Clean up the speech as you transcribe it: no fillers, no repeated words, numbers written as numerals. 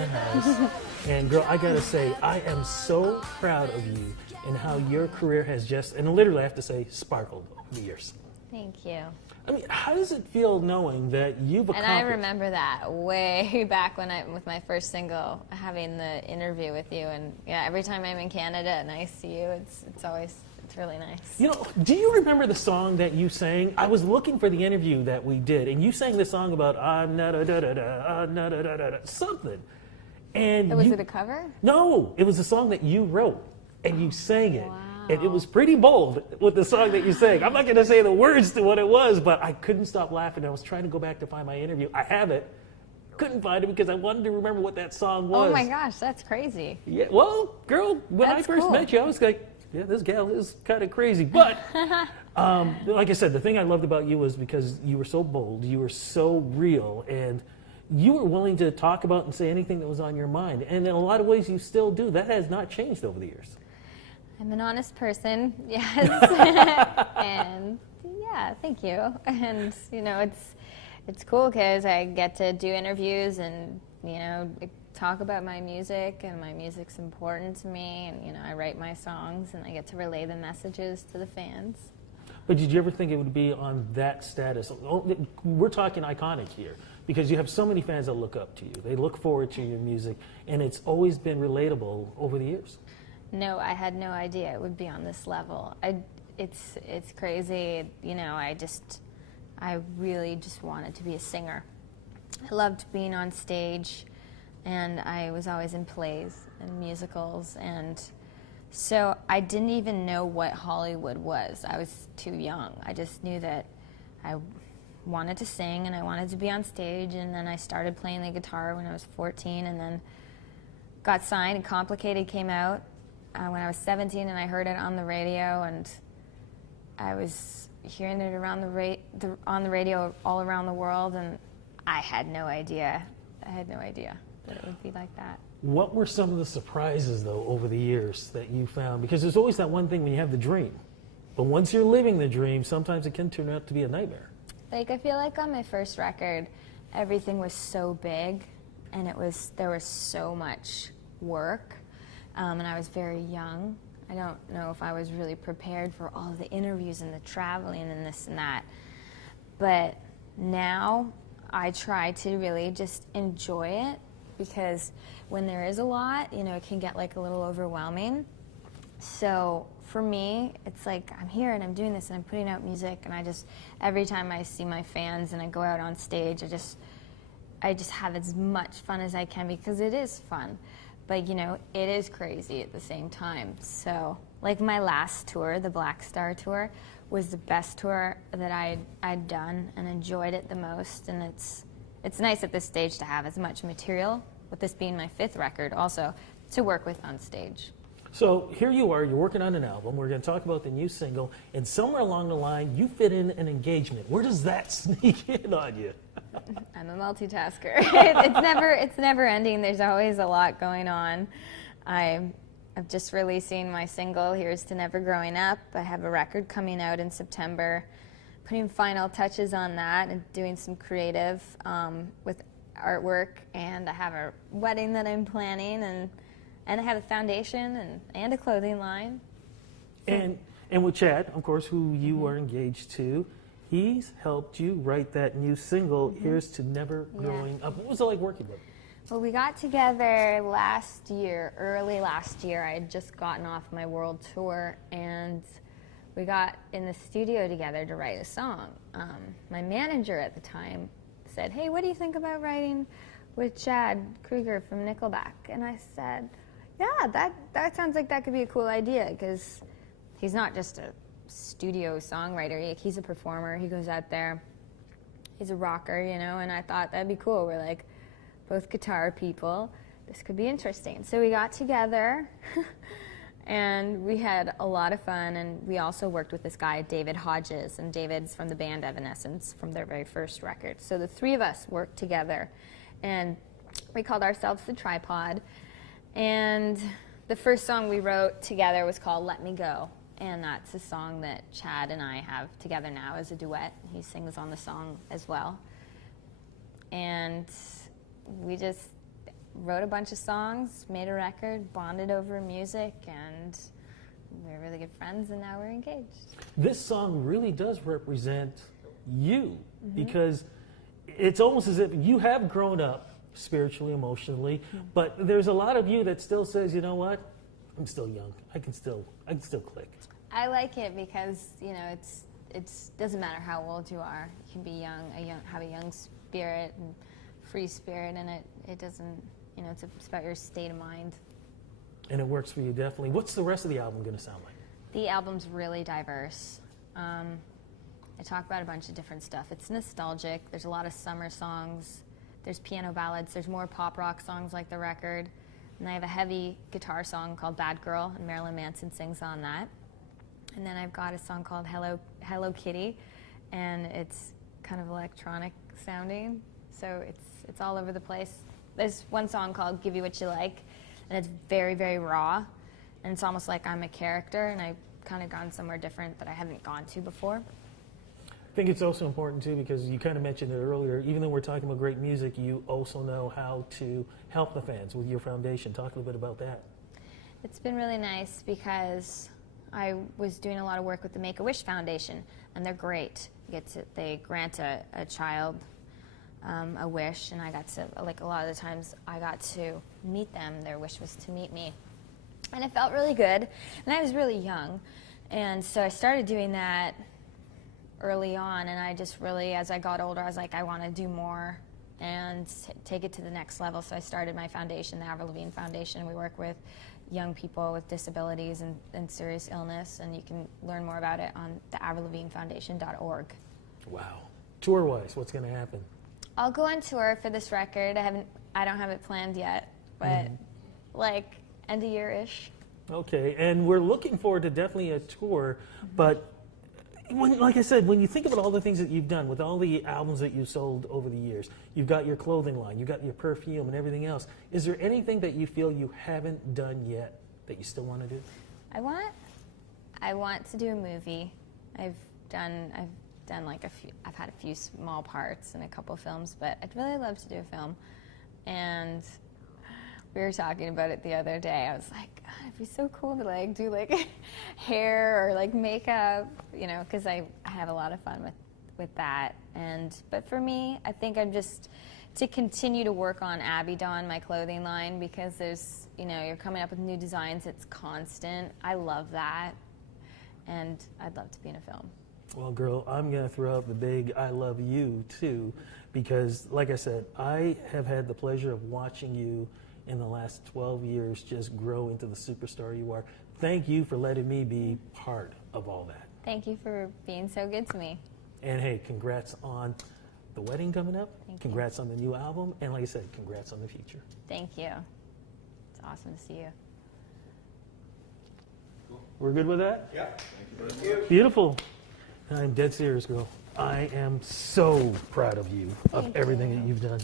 the house. And girl, I gotta say, I am so proud of you and how your career has just, and literally I have to say, sparkled over the years. Thank you. I mean, how does it feel knowing that you've accomplished? And I remember that way back when with my first single, having the interview with you, and yeah, every time I'm in Canada and I see you, it's really nice. You know, do you remember the song that you sang? I was looking for the interview that we did, and you sang the song about something. And was it a cover? No, it was a song that you wrote, and you sang it. Wow. And it was pretty bold with the song that you sang. I'm not going to say the words to what it was, but I couldn't stop laughing. I was trying to go back to find my interview. I have it. Couldn't find it because I wanted to remember what that song was. Oh my gosh, that's crazy. Yeah, well, girl, when I first met you, I was like, yeah, this gal is kind of crazy. But like I said, the thing I loved about you was because you were so bold, you were so real, and you were willing to talk about and say anything that was on your mind. And in a lot of ways, you still do. That has not changed over the years. I'm an honest person, yes. And yeah, thank you. And you know, it's cool because I get to do interviews and you know talk about my music, and my music's important to me. And you know, I write my songs, and I get to relay the messages to the fans. But did you ever think it would be on that status? We're talking iconic here because you have so many fans that look up to you. They look forward to your music, and it's always been relatable over the years. No, I had no idea it would be on this level. It's crazy, you know. I really just wanted to be a singer. I loved being on stage, and I was always in plays and musicals, and so I didn't even know what Hollywood was. I was too young. I just knew that I wanted to sing and I wanted to be on stage, and then I started playing the guitar when I was 14, and then got signed, and Complicated came out when I was 17, and I heard it on the radio, and I was hearing it around on the radio all around the world, and I had no idea. I had no idea that it would be like that. What were some of the surprises, though, over the years that you found? Because there's always that one thing when you have the dream. But once you're living the dream, sometimes it can turn out to be a nightmare. Like, I feel like on my first record, everything was so big, and there was so much work. And I was very young. I don't know if I was really prepared for all of the interviews and the traveling and this and that. But now I try to really just enjoy it, because when there is a lot, you know, it can get like a little overwhelming. So for me, it's like I'm here and I'm doing this and I'm putting out music, and every time I see my fans and I go out on stage, I just have as much fun as I can, because it is fun. But, you know, it is crazy at the same time. So, like my last tour, the Black Star tour, was the best tour that I'd done and enjoyed it the most. And it's nice at this stage to have as much material, with this being my 5th record also, to work with on stage. So here you are, you're working on an album. We're going to talk about the new single, and somewhere along the line, you fit in an engagement. Where does that sneak in on you? I'm a multitasker. It's never ending. There's always a lot going on. I'm just releasing my single, Here's to Never Growing Up. I have a record coming out in September, putting final touches on that and doing some creative with artwork. And I have a wedding that I'm planning, and I have a foundation and a clothing line. And with Chad, of course, who you are engaged to, he's helped you write that new single, Here's to Never Growing Up. What was it like working with him? Well, we got together last year, early last year. I had just gotten off my world tour, and we got in the studio together to write a song. My manager at the time said, "Hey, what do you think about writing with Chad Krieger from Nickelback?" And I said, yeah, that sounds like that could be a cool idea, because he's not just a studio songwriter. He's a performer. He goes out there. He's a rocker, you know, and I thought that'd be cool. We're like both guitar people. This could be interesting. So we got together and we had a lot of fun, and we also worked with this guy, David Hodges, and David's from the band Evanescence from their very first record. So the 3 of us worked together, and we called ourselves The Tripod. And the first song we wrote together was called Let Me Go. And that's a song that Chad and I have together now as a duet. He sings on the song as well. And wrote a bunch of songs, made a record, bonded over music, and we're really good friends, and now we're engaged. This song really does represent you, because it's almost as if you have grown up spiritually, emotionally, but there's a lot of you that still says, you know what, I'm still young. I can still click. I like it because, you know, it doesn't matter how old you are. You can be young, have a young spirit and free spirit, and it doesn't, you know, it's about your state of mind. And it works for you, definitely. What's the rest of the album going to sound like? The album's really diverse. I talk about a bunch of different stuff. It's nostalgic. There's a lot of summer songs. There's piano ballads. There's more pop rock songs like the record. And I have a heavy guitar song called Bad Girl, and Marilyn Manson sings on that. And then I've got a song called Hello Kitty, and it's kind of electronic sounding, so it's all over the place. There's one song called Give You What You Like, and it's very, very raw, and it's almost like I'm a character, and I've kind of gone somewhere different that I haven't gone to before. I think it's also important, too, because you kind of mentioned it earlier, even though we're talking about great music, you also know how to help the fans with your foundation. Talk a little bit about that. It's been really nice because I was doing a lot of work with the Make-A-Wish Foundation, and they're great. They grant a child a wish, and I got to, like a lot of the times, I got to meet them. Their wish was to meet me. And it felt really good, and I was really young. And so I started doing that early on, and I just really, as I got older, I was like, I want to do more and take it to the next level. So I started my foundation, the Avril Lavigne Foundation. We work with young people with disabilities and serious illness, and you can learn more about it on the AvrilLavigneFoundation.org. Wow. Tour-wise, what's going to happen? I'll go on tour for this record. I don't have it planned yet, but like end of year-ish. Okay, and we're looking forward to definitely a tour, but like I said, when you think about all the things that you've done, with all the albums that you've sold over the years, you've got your clothing line, you've got your perfume and everything else, is there anything that you feel you haven't done yet that you still want to do? I want to do a movie. I've done like I've had a few small parts in a couple of films, but I'd really love to do a film. And we were talking about it the other day. I was like, God, it'd be so cool to like do like hair or like makeup, you know, because I have a lot of fun with that. But for me, I think I'm just to continue to work on Abby Dawn, my clothing line, because there's, you know, you're coming up with new designs. It's constant. I love that, and I'd love to be in a film. Well, girl, I'm going to throw out the big I love you, too, because, like I said, I have had the pleasure of watching you in the last 12 years just grow into the superstar you are. Thank you for letting me be part of all that. Thank you for being so good to me. And, hey, congrats on the wedding coming up. Congrats on the new album. And, like I said, congrats on the future. Thank you. It's awesome to see you. We're good with that? Yeah. Thank you. Beautiful. I'm dead serious, girl. I am so proud of you, of everything that you've done.